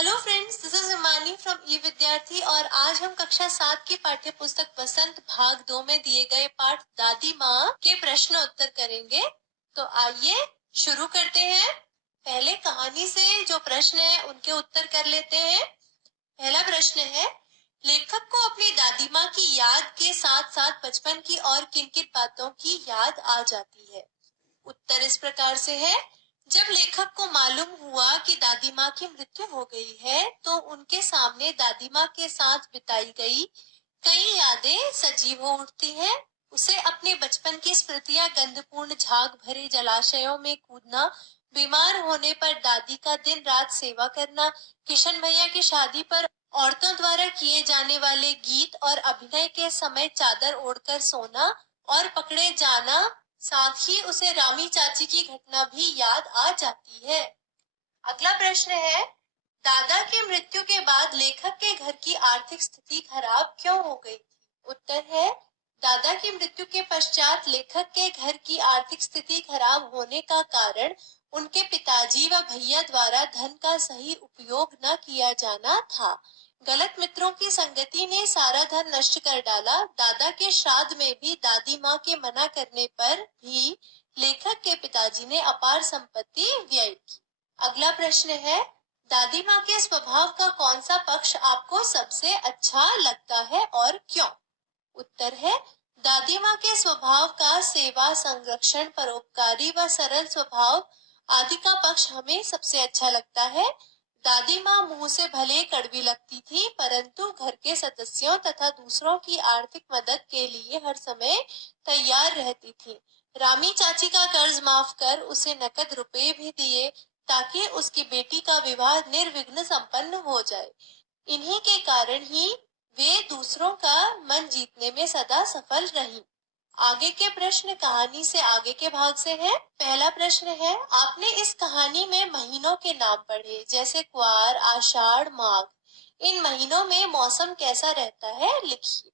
Hello friends, this is Himani from E Vidyarthi और आज हम कक्षा 7 की पाठ्य पुस्तक बसंत भाग 2 में दिए गए पाठ दादी माँ के प्रश्न उत्तर करेंगे। तो आइए शुरू करते हैं। पहले कहानी से जो प्रश्न है उनके उत्तर कर लेते हैं। पहला प्रश्न है, लेखक को अपनी दादी माँ की याद के साथ साथ बचपन की और किन-किन बातों की याद आ जाती है। उत्तर इस प्रकार से है, जब लेखक को मालूम हुआ कि दादी माँ की मृत्यु हो गई है तो उनके सामने दादी माँ के साथ बिताई गई कई यादें सजीव हो उठती हैं। उसे अपने बचपन की स्मृतियां, गंधपूर्ण झाग भरे जलाशयों में कूदना, बीमार होने पर दादी का दिन रात सेवा करना, किशन भैया की शादी पर औरतों द्वारा किए जाने वाले गीत और अभिनय के समय चादर ओढ़कर सोना और पकड़े जाना, साथ ही उसे रामी चाची की घटना भी याद आ जाती है। अगला प्रश्न है, दादा की मृत्यु के बाद लेखक के घर की आर्थिक स्थिति खराब क्यों हो गई थी। उत्तर है, दादा की मृत्यु के पश्चात लेखक के घर की आर्थिक स्थिति खराब होने का कारण उनके पिताजी व भैया द्वारा धन का सही उपयोग न किया जाना था। गलत मित्रों की संगति ने सारा धन नष्ट कर डाला। दादा के श्राद्ध में भी दादी माँ के मना करने पर भी लेखक के पिताजी ने अपार संपत्ति व्यय की। अगला प्रश्न है, दादी माँ के स्वभाव का कौन सा पक्ष आपको सबसे अच्छा लगता है और क्यों। उत्तर है, दादी माँ के स्वभाव का सेवा, संरक्षण, परोपकारी व सरल स्वभाव आदि का पक्ष हमें सबसे अच्छा लगता है। दादी माँ मुंह से भले कड़वी लगती थी, परंतु घर के सदस्यों तथा दूसरों की आर्थिक मदद के लिए हर समय तैयार रहती थी। रामी चाची का कर्ज माफ कर उसे नकद रुपए भी दिए ताकि उसकी बेटी का विवाह निर्विघ्न संपन्न हो जाए। इन्हीं के कारण ही वे दूसरों का मन जीतने में सदा सफल रही। आगे के प्रश्न कहानी से आगे के भाग से है। पहला प्रश्न है, आपने इस कहानी में महीनों के नाम पढ़े जैसे क्वार, आषाढ़, माघ। इन महीनों में मौसम कैसा रहता है, लिखिए।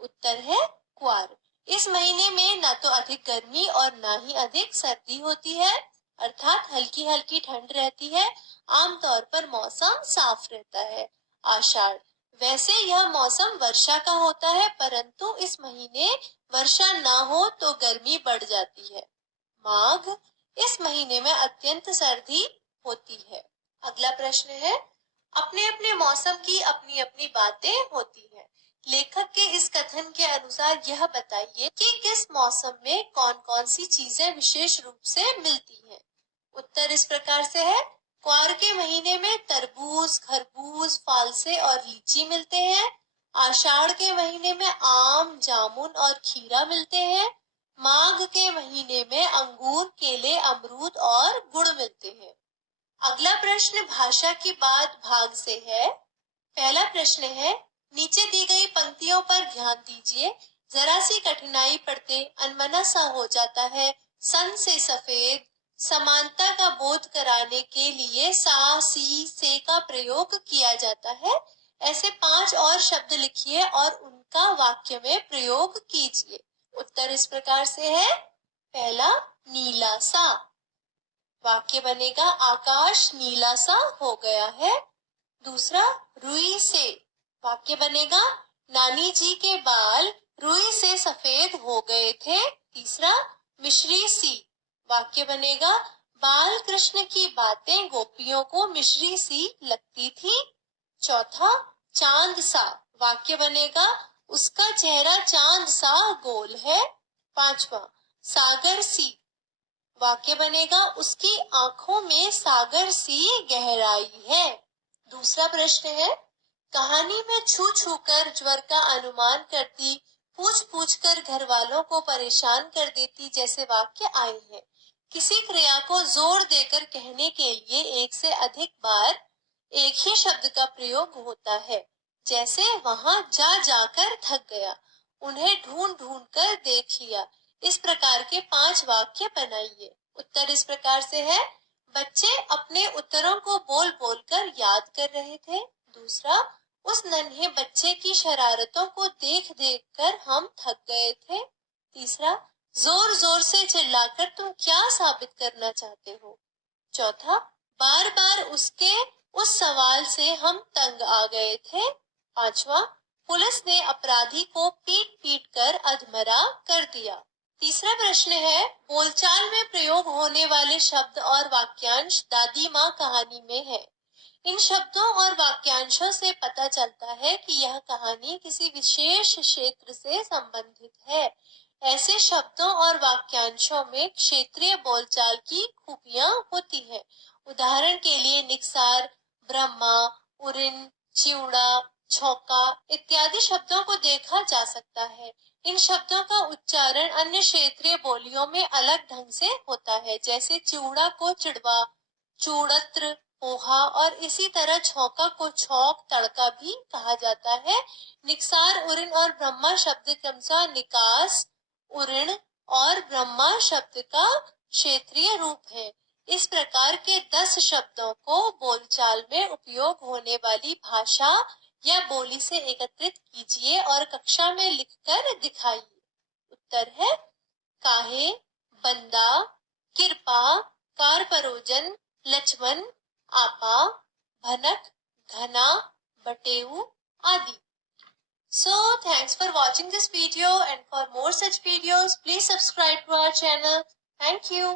उत्तर है क्वार। इस महीने में न तो अधिक गर्मी और न ही अधिक सर्दी होती है, अर्थात हल्की हल्की ठंड रहती है। आमतौर पर मौसम साफ रहता है। आषाढ़, वैसे यह मौसम वर्षा का होता है, परंतु इस महीने वर्षा न हो तो गर्मी बढ़ जाती है। माघ, इस महीने में अत्यंत सर्दी होती है। अगला प्रश्न है, अपने अपने मौसम की अपनी अपनी बातें होती हैं। लेखक के इस कथन के अनुसार यह बताइए कि किस मौसम में कौन कौन सी चीजें विशेष रूप से मिलती हैं। उत्तर इस प्रकार से है, क्वार के महीने में तरबूज, खरबूज, फालसे और लीची मिलते हैं। आषाढ़ के महीने में आम, जामुन और खीरा मिलते हैं। माघ के महीने में अंगूर, केले, अमरूद और गुड़ मिलते हैं। अगला प्रश्न भाषा की बात भाग से है। पहला प्रश्न है, नीचे दी गई पंक्तियों पर ध्यान दीजिए। जरा सी कठिनाई पड़ते अनमना सा हो जाता है। सन से सफेद, समानता का बोध कराने के लिए सा, सी, से का प्रयोग किया जाता है। ऐसे 5 और शब्द लिखिए और उनका वाक्य में प्रयोग कीजिए। उत्तर इस प्रकार से है। पहला, नीला सा। वाक्य बनेगा, आकाश नीला सा हो गया है। दूसरा, रुई से। वाक्य बनेगा, नानी जी के बाल रुई से सफेद हो गए थे। तीसरा, मिश्री सी। वाक्य बनेगा, बाल कृष्ण की बातें गोपियों को मिश्री सी लगती थी। चौथा, चांद सा। वाक्य बनेगा, उसका चेहरा चांद सा गोल है। पांचवा, सागर सी। वाक्य बनेगा, उसकी आंखों में सागर सी गहराई है। दूसरा प्रश्न है, कहानी में छू छू कर ज्वर का अनुमान करती, पूछ पूछ कर घर वालों को परेशान कर देती जैसे वाक्य आए हैं। किसी क्रिया को जोर देकर कहने के लिए एक से अधिक बार एक ही शब्द का प्रयोग होता है, जैसे वहां जा जाकर थक गया, उन्हें ढूंढ ढूंढ कर देख लिया। इस प्रकार के 5 वाक्य बनाइए। उत्तर इस प्रकार से है, बच्चे अपने उत्तरों को बोल बोल कर याद कर रहे थे। दूसरा, उस नन्हे बच्चे की शरारतों को देख देख कर हम थक गए थे। तीसरा, जोर जोर से चिल्लाकर तुम क्या साबित करना चाहते हो। चौथा, बार बार उसके उस सवाल से हम तंग आ गए थे। 5वां, पुलिस ने अपराधी को पीट पीट कर अधमरा कर दिया। तीसरा प्रश्न है, बोलचाल में प्रयोग होने वाले शब्द और वाक्यांश दादी माँ कहानी में है। इन शब्दों और वाक्यांशों से पता चलता है कि यह कहानी किसी विशेष क्षेत्र से संबंधित है। ऐसे शब्दों और वाक्यांशों में क्षेत्रीय बोलचाल की खूबियां होती हैं। उदाहरण के लिए निक्सार, ब्रह्मा, उरिन, चिवड़ा, छौका इत्यादि शब्दों को देखा जा सकता है। इन शब्दों का उच्चारण अन्य क्षेत्रीय बोलियों में अलग ढंग से होता है, जैसे चिवड़ा को चिड़वा, चूड़त्र, पोहा और इसी तरह छौका को छौक, तड़का भी कहा जाता है। निक्सार, उरिन और ब्रह्मा शब्द क्रमशः निकास, उरिण और ब्रह्मा शब्द का क्षेत्रीय रूप है। इस प्रकार के 10 शब्दों को बोलचाल में उपयोग होने वाली भाषा या बोली से एकत्रित कीजिए और कक्षा में लिखकर दिखाइए। उत्तर है काहे, बंदा, किरपा, कारपरोजन, लक्ष्मण, आपा, भनक, घना, बटेऊ आदि। So thanks for watching this video, and for more such videos please subscribe to our channel. Thank you.